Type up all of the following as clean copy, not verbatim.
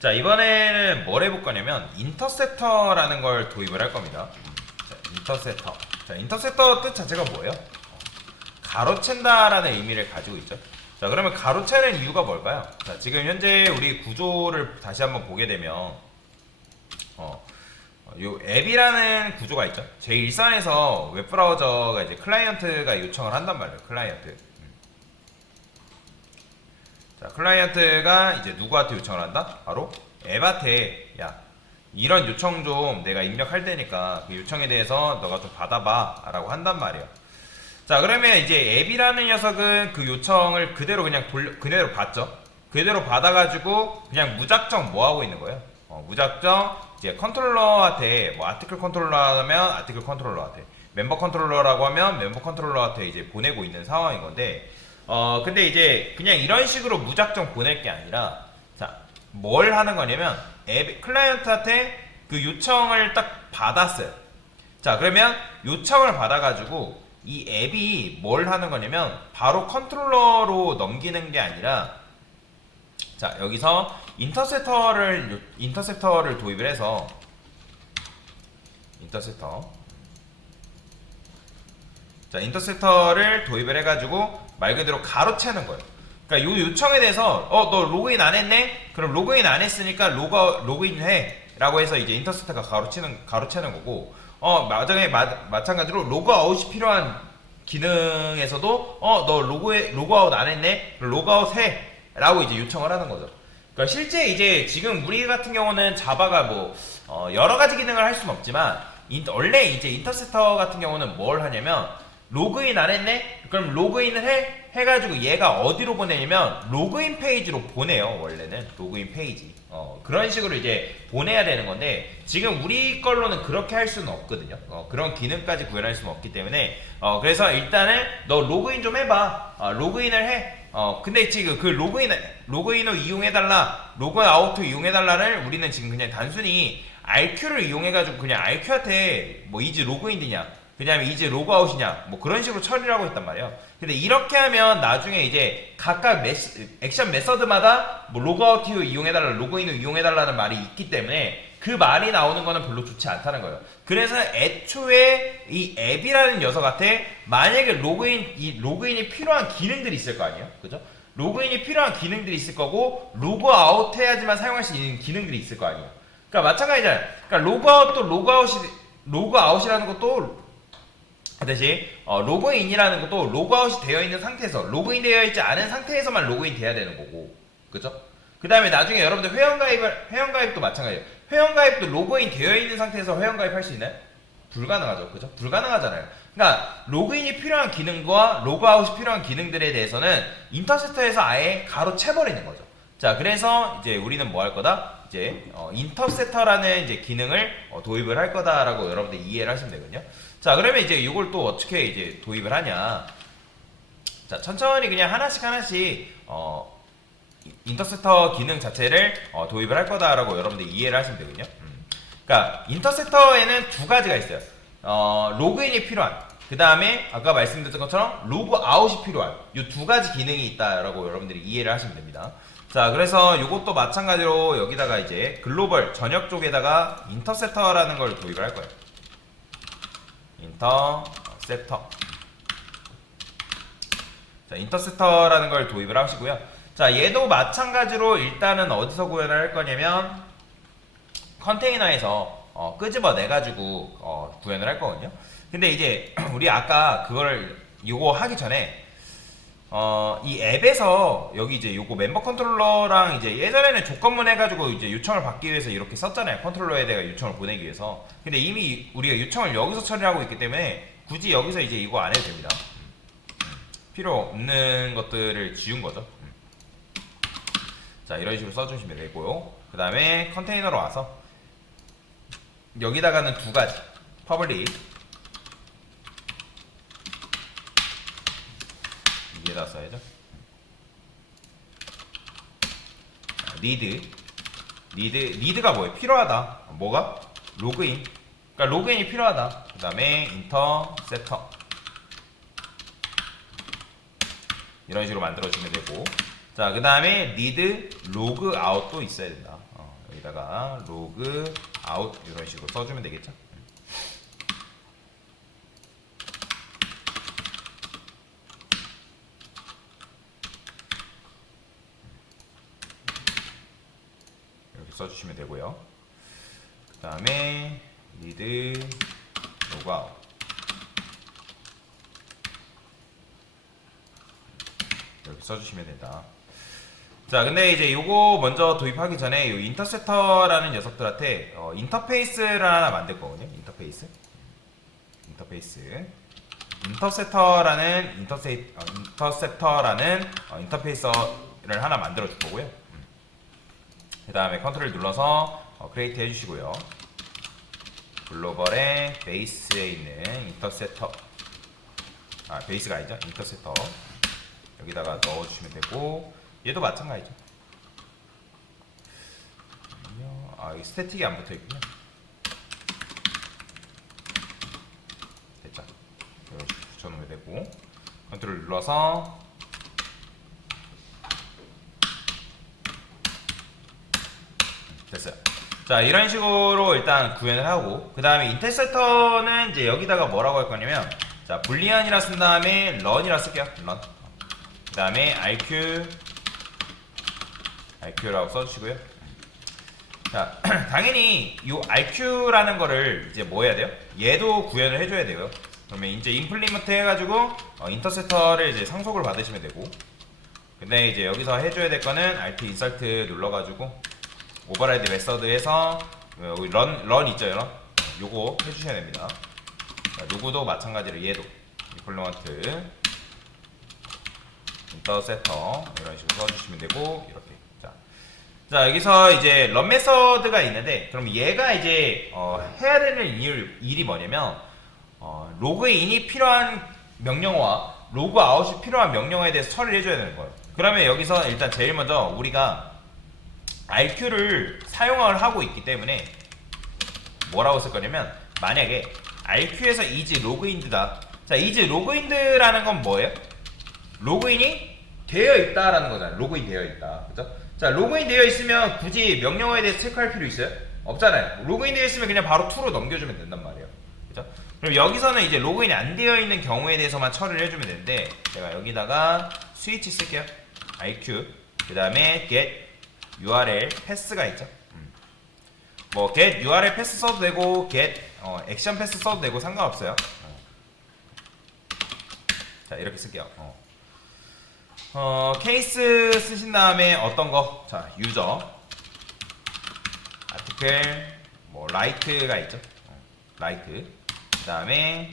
자, 이번에는 뭘 해볼 거냐면 인터셉터라는 걸 도입을 할 겁니다. 자, 인터셉터. 자, 인터셉터 뜻 자체가 뭐예요? 가로챈다라는 의미를 가지고 있죠. 자, 그러면 가로채는 이유가 뭘까요? 자, 지금 현재 우리 구조를 다시 한번 보게 되면 요 앱이라는 구조가 있죠. 제 일선에서 웹브라우저가 이제 클라이언트가 요청을 한단 말이에요. 클라이언트. 자, 클라이언트가 이제 누구한테 요청을 한다? 바로 앱한테, 야, 이런 요청 좀 내가 입력할 테니까 그 요청에 대해서 너가 좀 받아봐 라고 한단 말이에요. 자, 그러면 이제 앱이라는 녀석은 그 요청을 그대로 그냥 그대로 받죠. 그대로 받아가지고 그냥 무작정 뭐 하고 있는 거예요? 무작정 이제 컨트롤러한테, 뭐 아티클 컨트롤러 하면 아티클 컨트롤러한테, 멤버 컨트롤러라고 하면 멤버 컨트롤러한테 이제 보내고 있는 상황인 건데, 근데 이제 그냥 이런 식으로 무작정 보낼 게 아니라, 자, 뭘 하는 거냐면 앱 클라이언트한테 그 요청을 딱 받았어요. 자, 그러면 요청을 받아가지고 이 앱이 뭘 하는 거냐면 바로 컨트롤러로 넘기는 게 아니라, 자, 여기서 인터셉터를 도입을 해서 인터셉터를 도입을 해가지고 말 그대로 가로채는 거예요. 그러니까 요 요청에 대해서 너 로그인 안 했네? 그럼 로그인 안 했으니까 로그인 해 라고 해서 이제 인터셉터가 가로채는 거고, 마찬가지로 로그아웃이 필요한 기능에서도 너 로그아웃 안 했네? 그럼 로그아웃 해 라고 이제 요청을 하는 거죠. 그러니까 실제 이제 지금 우리 같은 경우는 자바가 뭐 여러 가지 기능을 할 수는 없지만, 원래 이제 인터셉터 같은 경우는 뭘 하냐면 로그인 안 했네? 그럼 로그인을 해가지고 얘가 어디로 보내냐면 로그인 페이지로 보내요. 원래는 로그인 페이지. 그런 식으로 이제 보내야 되는 건데, 지금 우리 걸로는 그렇게 할 수는 없거든요. 그런 기능까지 구현할 수는 없기 때문에, 그래서 일단은 너 로그인 좀 해봐. 로그인을 해. 근데 지금 그 로그인을 이용해달라, 로그아웃을 이용해달라를 우리는 지금 그냥 단순히 RQ를 이용해가지고 그냥 RQ한테 뭐 이제 로그인 되냐, 그다음에 이제 로그아웃이냐, 뭐 그런 식으로 처리를 하고 있단 말이에요. 근데 이렇게 하면 나중에 이제 각각 액션 메서드마다 뭐 로그아웃 후 이용해달라, 로그인 후 이용해달라는 말이 있기 때문에 그 말이 나오는 거는 별로 좋지 않다는 거예요. 그래서 애초에 이 앱이라는 녀석한테 만약에 로그인이 필요한 기능들이 있을 거 아니에요? 그죠? 로그인이 필요한 기능들이 있을 거고, 로그아웃 해야지만 사용할 수 있는 기능들이 있을 거 아니에요. 그러니까 마찬가지잖아요. 그러니까 로그아웃이라는 것도 다시 로그인이라는 것도 로그아웃이 되어 있는 상태에서, 로그인 되어 있지 않은 상태에서만 로그인 돼야 되는 거고, 그죠? 그 다음에 나중에 여러분들 회원가입도 마찬가지예요. 회원가입도 로그인 되어 있는 상태에서 회원가입 할 수 있나요? 불가능하죠. 그죠? 불가능하잖아요. 그러니까 로그인이 필요한 기능과 로그아웃이 필요한 기능들에 대해서는 인터셉터에서 아예 가로채버리는 거죠. 자, 그래서 이제 우리는 뭐 할 거다? 이제 인터셉터라는 이제 기능을 도입을 할 거다라고 여러분들 이해를 하시면 되거든요. 자, 그러면 이제 이걸 또 어떻게 이제 도입을 하냐? 자, 천천히 그냥 하나씩 인터셉터 기능 자체를 도입을 할 거다라고 여러분들 이해를 하시면 되거든요. 그러니까 인터셉터에는 두 가지가 있어요. 로그인이 필요한, 그 다음에 아까 말씀드렸던 것처럼 로그아웃이 필요한 이 두 가지 기능이 있다라고 여러분들이 이해를 하시면 됩니다. 자, 그래서 이것도 마찬가지로 여기다가 이제 글로벌 전역 쪽에다가 인터셉터라는 걸 도입을 할 거예요. 인터셉터. 자, 인터셉터라는 걸 도입을 하시고요. 자, 얘도 마찬가지로 일단은 어디서 구현을 할 거냐면 컨테이너에서 끄집어 내가지고 구현을 할 거거든요. 근데 이제 우리 아까 요거 하기 전에 이 앱에서 여기 이제 요거 멤버 컨트롤러랑 이제 예전에는 조건문 해가지고 이제 요청을 받기 위해서 이렇게 썼잖아요. 컨트롤러에 대해 요청을 보내기 위해서. 근데 이미 우리가 요청을 여기서 처리하고 있기 때문에 굳이 여기서 이제 이거 안 해도 됩니다. 필요 없는 것들을 지운 거죠. 자, 이런 식으로 써주시면 되고요. 그 다음에 컨테이너로 와서 여기다가는 두 가지, 퍼블릭, 이게다 써야죠. 리드가 뭐예요? 필요하다. 뭐가? 로그인. 그러니까 로그인이 필요하다. 그 다음에 인터셉터, 이런 식으로 만들어주면 되고, 자, 그 다음에 need 로그아웃도 있어야 된다. 여기다가 로그 아웃 이런 식으로 써주면 되겠죠. 이렇게 써주시면 되고요. 그 다음에 리드 로그 아웃 이렇게 써주시면 된다. 자, 근데 이제 요거 먼저 도입하기 전에 요 인터셉터라는 녀석들한테 인터페이스를 하나 만들 거거든요. 인터셉터라는 인터페이스를 하나 만들어 줄 거고요. 그 다음에 컨트롤 눌러서 크리에이트 해주시고요. 글로벌의 베이스에 있는 인터셉터, 베이스가 아니죠, 인터셉터 여기다가 넣어주시면 되고, 얘도 마찬가지죠. 이 스태틱이 안 붙어있군요. 됐죠. 이렇게 붙여놓으면 되고, 컨트롤 눌러서 됐어요. 자, 이런 식으로 일단 구현을 하고, 그 다음에 인터셉터는 이제 여기다가 뭐라고 할 거냐면, 자, 불리안이라 쓴 다음에 런이라 쓸게요. 런. 그 다음에 RQ라고 써주시고요. 자, 당연히 이 RQ라는 거를 이제 뭐 해야 돼요? 얘도 구현을 해줘야 돼요. 그러면 이제 임플리먼트 해가지고 인터셉터를 이제 상속을 받으시면 되고, 근데 이제 여기서 해줘야 될 거는 alt insert 눌러가지고 오버라이드 메서드에서 여기 런 있죠, 런? 요거 해주셔야 됩니다. 누구도 마찬가지로 얘도 임플리먼트 인터셉터 이런 식으로 써주시면 되고, 이렇게. 자, 여기서 이제 런 메서드가 있는데, 그럼 얘가 이제 해야 되는 일이 뭐냐면, 로그인이 필요한 명령어와 로그 아웃이 필요한 명령어에 대해서 처리를 해줘야 되는 거예요. 그러면 여기서 일단 제일 먼저 우리가 RQ를 사용을 하고 있기 때문에 뭐라고 쓸 거냐면, 만약에 RQ에서 is 로그인드다. 자, is 로그인드라는 건 뭐예요? 로그인이 되어 있다라는 거잖아요. 로그인 되어 있다. 그죠? 자, 로그인 되어 있으면 굳이 명령어에 대해서 체크할 필요 있어요? 없잖아요. 로그인 되어 있으면 그냥 바로 to로 넘겨주면 된단 말이에요. 그죠? 그럼 여기서는 이제 로그인이 안 되어 있는 경우에 대해서만 처리를 해주면 되는데, 제가 여기다가 스위치 쓸게요. IQ. 그 다음에 get URL 패스가 있죠. 뭐 get URL 패스 써도 되고, get 액션 패스 써도 되고 상관없어요. 자, 이렇게 쓸게요. 케이스 쓰신 다음에 어떤 거? 자, 유저 아티클 뭐 라이트가 있죠. 라이트. 그 다음에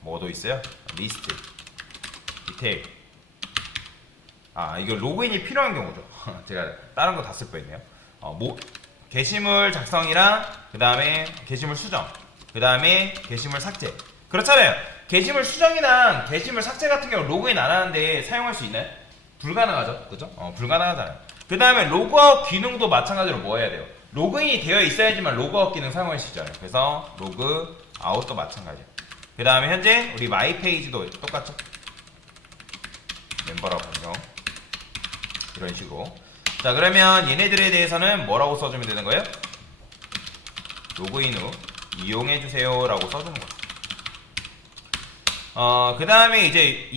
뭐도 있어요? 리스트, 디테일. 이거 로그인이 필요한 경우죠. 제가 다른 거 다 쓸 뻔했네요. 게시물 작성이랑, 그 다음에 게시물 수정, 그 다음에 게시물 삭제. 그렇잖아요. 게시물 수정이랑 게시물 삭제 같은 경우 로그인 안 하는데 사용할 수 있나요? 불가능하죠. 그죠? 불가능하잖아요. 그 다음에 로그아웃 기능도 마찬가지로 뭐 해야 돼요? 로그인이 되어 있어야지만 로그아웃 기능 사용할 수 있잖아요. 그래서 로그아웃도 마찬가지예요. 그 다음에 현재 우리 마이 페이지도 똑같죠? 멤버라고 변경. 이런 식으로. 자, 그러면 얘네들에 대해서는 뭐라고 써주면 되는 거예요? 로그인 후 이용해주세요 라고 써주는 거죠. 그 다음에 이제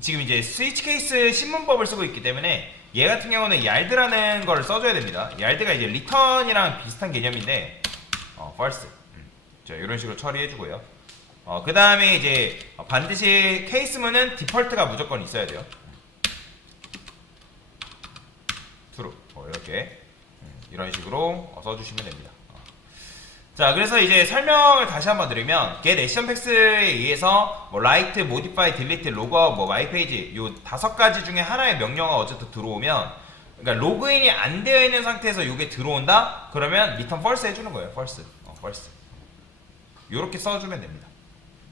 지금 이제 스위치 케이스 신문법을 쓰고 있기 때문에 얘 같은 경우는 yard라는 걸 써줘야 됩니다. yard가 이제 return이랑 비슷한 개념인데, false. 자, 이런 식으로 처리해주고요. 그 다음에 이제 반드시 케이스문은 디폴트가 무조건 있어야 돼요. true. 이렇게. 이런 식으로 써주시면 됩니다. 자, 그래서 이제 설명을 다시 한번 드리면, get action pass에 의해서 뭐 write, modify, delete, logout, 뭐 mypage 요 5가지 중에 하나의 명령어가 어쨌든 들어오면, 그러니까 로그인이 안 되어 있는 상태에서 이게 들어온다? 그러면 return false 해주는 거예요. false. false. 요렇게 써주면 됩니다.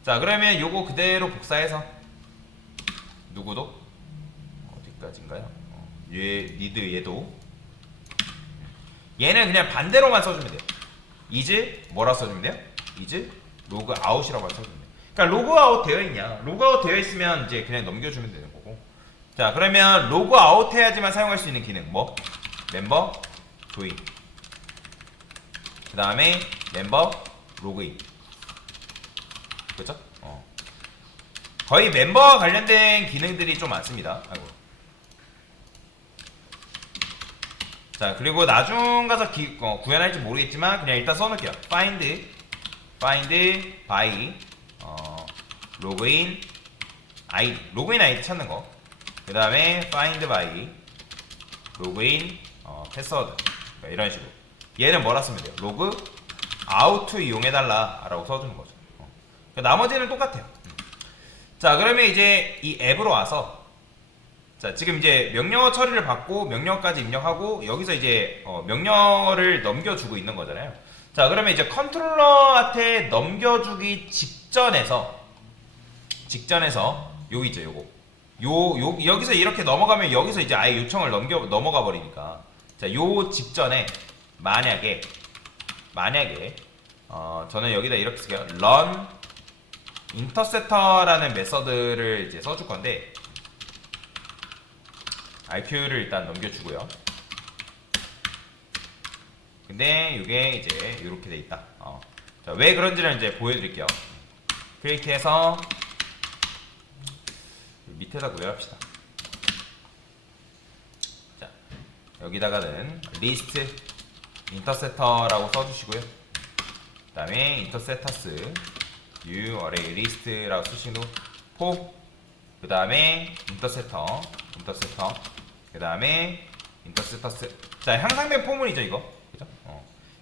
자, 그러면 요거 그대로 복사해서 누구도 어디까지인가요? need 얘도 얘는 그냥 반대로만 써주면 돼요. is 뭐라 써주면 돼요? is 로그아웃이라고 써주면 돼요. 그러니까 로그아웃 되어 있냐? 로그아웃 되어 있으면 이제 그냥 넘겨주면 되는 거고, 자, 그러면 로그 아웃 해야지만 사용할 수 있는 기능 뭐? 멤버 조인, 그 다음에 멤버 로그인. 그렇죠? 거의 멤버와 관련된 기능들이 좀 많습니다. 아이고. 자, 그리고 나중 가서 구현할지 모르겠지만 그냥 일단 써놓을게요. find by 로그인 ID, 로그인 아이디 찾는 거. 그 다음에 find by 로그인 패스워드. 이런 식으로. 얘는 뭐라 쓰면 돼요? 로그 아웃 이용해달라 라고 써주는 거죠. 나머지는 똑같아요. 자, 그러면 이제 이 앱으로 와서, 자, 지금 이제 명령어 처리를 받고 명령어까지 입력하고 여기서 이제 명령어를 넘겨주고 있는 거잖아요. 자, 그러면 이제 컨트롤러한테 넘겨주기 직전에서 여기 있죠, 요거. 여기서 이렇게 넘어가면 여기서 이제 아예 요청을 넘어가 버리니까. 자, 요 직전에 만약에 저는 여기다 이렇게 쓸게요. run interceptor라는 메서드를 이제 써줄 건데, RQ를 일단 넘겨주고요. 근데 이게 이제 이렇게 돼 있다. 자, 왜 그런지는 이제 보여드릴게요. 크리에이트해서 밑에다 구별합시다. 자, 여기다가는 리스트 인터셉터라고 써주시고요. 그 다음에 인터셉터스 new array list라고 쓰신 후 포, 그 다음에 인터셉터, 그 다음에 인터셉터스. 자, 향상된 포문이죠, 이거. 그죠?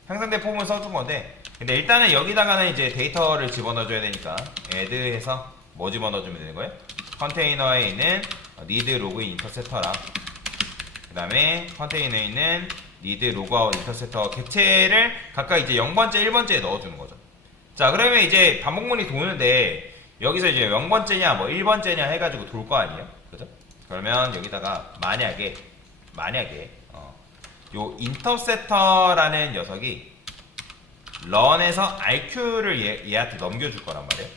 향상된 포문을 써준 건데, 근데 일단은 여기다가는 이제 데이터를 집어넣어줘야 되니까 add해서 뭐 집어넣어주면 되는 거예요? 컨테이너에 있는 need 로그인 인터셉터랑, 그 다음에 컨테이너에 있는 need 로그아웃 인터셉터 객체를 각각 이제 0번째, 1번째에 넣어주는 거죠. 자, 그러면 이제 반복문이 도는데 여기서 이제 0번째냐 뭐 1번째냐 해가지고 돌 거 아니에요? 그죠? 그러면 여기다가 만약에 요 인터셉터라는 녀석이 run에서 RQ를 얘한테 넘겨줄 거란 말이에요.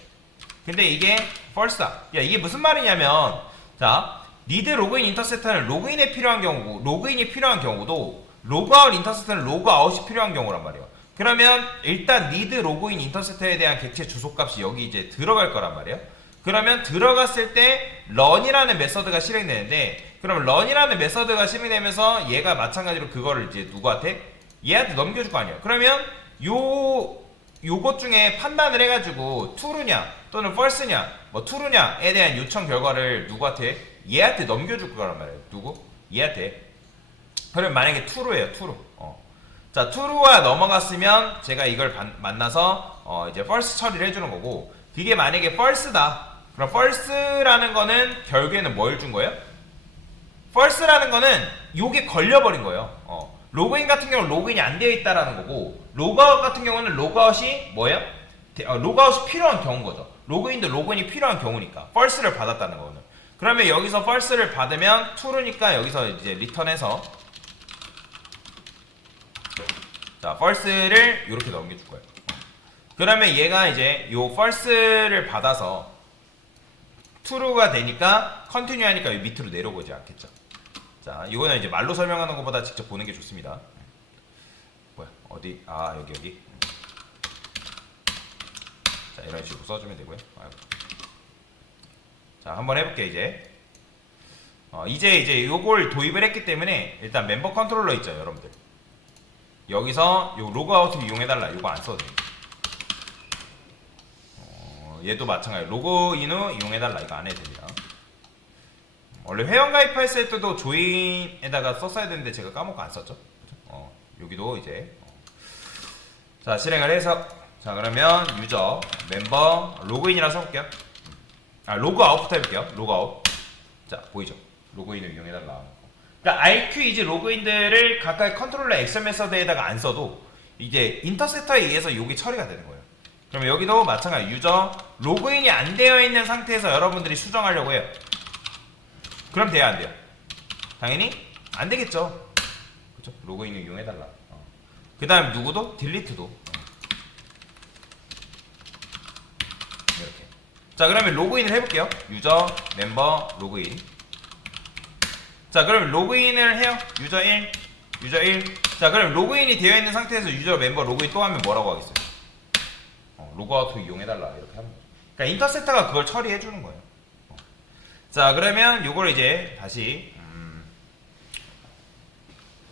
근데 이게 false다. 야, 이게 무슨 말이냐면, 자, need 로그인 인터셉터는 로그인에 필요한 경우고, 로그인이 필요한 경우도 로그아웃 인터셉터는 로그아웃이 필요한 경우란 말이에요. 그러면 일단 need 로그인 인터셉터에 대한 객체 주소값이 여기 이제 들어갈 거란 말이에요. 그러면 들어갔을 때 run이라는 메서드가 실행되는데, 그럼 run이라는 메서드가 실행되면서 얘가 마찬가지로 그거를 이제 누구한테? 얘한테 넘겨줄 거 아니에요. 그러면 요것 중에 판단을 해가지고 true냐 또는 false냐 뭐 true냐에 대한 요청 결과를 누구한테? 얘한테 넘겨줄 거란 말이에요. 누구? 얘한테. 그럼 만약에 true예요. true. 자, true가 넘어갔으면 제가 이걸 만나서 이제 false 처리를 해주는 거고, 그게 만약에 false다. 그럼 false라는 거는 결국에는 뭘 준 거예요? false라는 거는 요게 걸려버린 거예요. 로그인 같은 경우는 로그인이 안 되어 있다라는 거고, 로그아웃 같은 경우는 로그아웃이 뭐예요? 로그아웃이 필요한 경우인 거죠. 로그인도 로그인이 필요한 경우니까 false를 받았다는 거는. 그러면 여기서 false를 받으면 true니까 여기서 이제 return해서, 자, false를 이렇게 넘겨줄 거예요. 그러면 얘가 이제 요 false를 받아서 true가 되니까 continue 하니까 밑으로 내려오지 않겠죠. 자, 이거는 이제 말로 설명하는 것보다 직접 보는 게 좋습니다. 뭐야, 어디? 아, 여기. 자, 이런 식으로 써주면 되고요. 자, 한번 해볼게 이제. 이제 요걸 도입을 했기 때문에 일단 멤버 컨트롤러 있죠, 여러분들. 여기서 요 로그아웃을 이용해달라. 요거 안 써도 돼요. 얘도 마찬가지. 로그인 후 이용해달라. 이거 안 해도 됩니다. 원래 회원 가입했을 때도 조인에다가 썼어야 되는데 제가 까먹고 안 썼죠. 그죠? 여기도 이제 자, 실행을 해서, 자, 그러면 유저 멤버 로그인이라 써볼게요. 로그아웃부터 해볼게요. 로그아웃. 자, 보이죠? 로그인을 이용해달라. 그러니까 RQ 이제 로그인들을 각각 컨트롤러 액션 메서드에다가 안 써도 이제 인터셉터에 의해서 이게 처리가 되는 거예요. 그러면 여기도 마찬가지. 유저 로그인이 안 되어 있는 상태에서 여러분들이 수정하려고 해요. 그럼 돼야 안 돼요? 당연히 안 되겠죠. 그렇죠? 로그인을 이용해달라. 그 다음 누구도? 딜리트도. 이렇게. 자, 그러면 로그인을 해볼게요. 유저 멤버 로그인. 자, 그럼 로그인을 해요. 유저 1, 유저 1. 자, 그럼 로그인이 되어 있는 상태에서 유저 멤버 로그인 또 하면 뭐라고 하겠어요? 로그아웃 이용해달라 이렇게 하면. 그러니까 인터셉터가 그걸 처리해 주는 거예요. 자, 그러면 요걸 이제 다시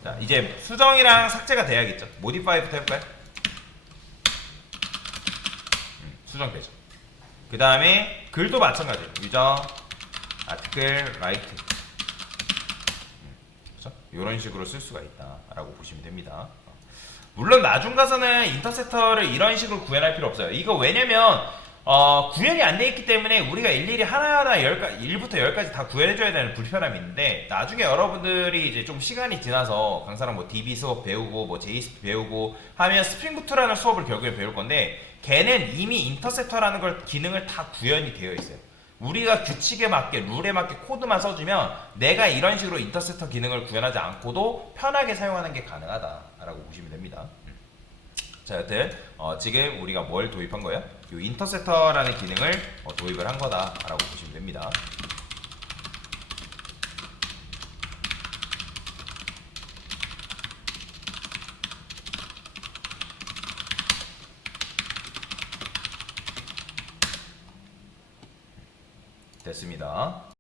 자, 이제 수정이랑 삭제가 돼야겠죠. 모디파이부터 해볼까요? 수정되죠. 그 다음에 글도 마찬가지예요. 유저 아티클 라이트 그렇죠? 이런 식으로 쓸 수가 있다라고 보시면 됩니다. 물론 나중 가서는 인터셉터를 이런 식으로 구현할 필요 없어요. 이거 왜냐면 구현이 안 돼 있기 때문에 우리가 일일이 하나하나 1부터 10까지 다 구현해줘야 되는 불편함이 있는데, 나중에 여러분들이 이제 좀 시간이 지나서 강사랑 뭐 DB 수업 배우고 뭐 JSP 배우고 하면 스프링부트라는 수업을 결국에 배울 건데, 걔는 이미 인터셉터라는 걸 기능을 다 구현이 되어 있어요. 우리가 규칙에 맞게 룰에 맞게 코드만 써주면 내가 이런 식으로 인터셉터 기능을 구현하지 않고도 편하게 사용하는 게 가능하다라고 보시면 됩니다. 자, 여튼 지금 우리가 뭘 도입한 거예요? 이 인터셉터라는 기능을 도입을 한 거다라고 보시면 됩니다. 됐습니다.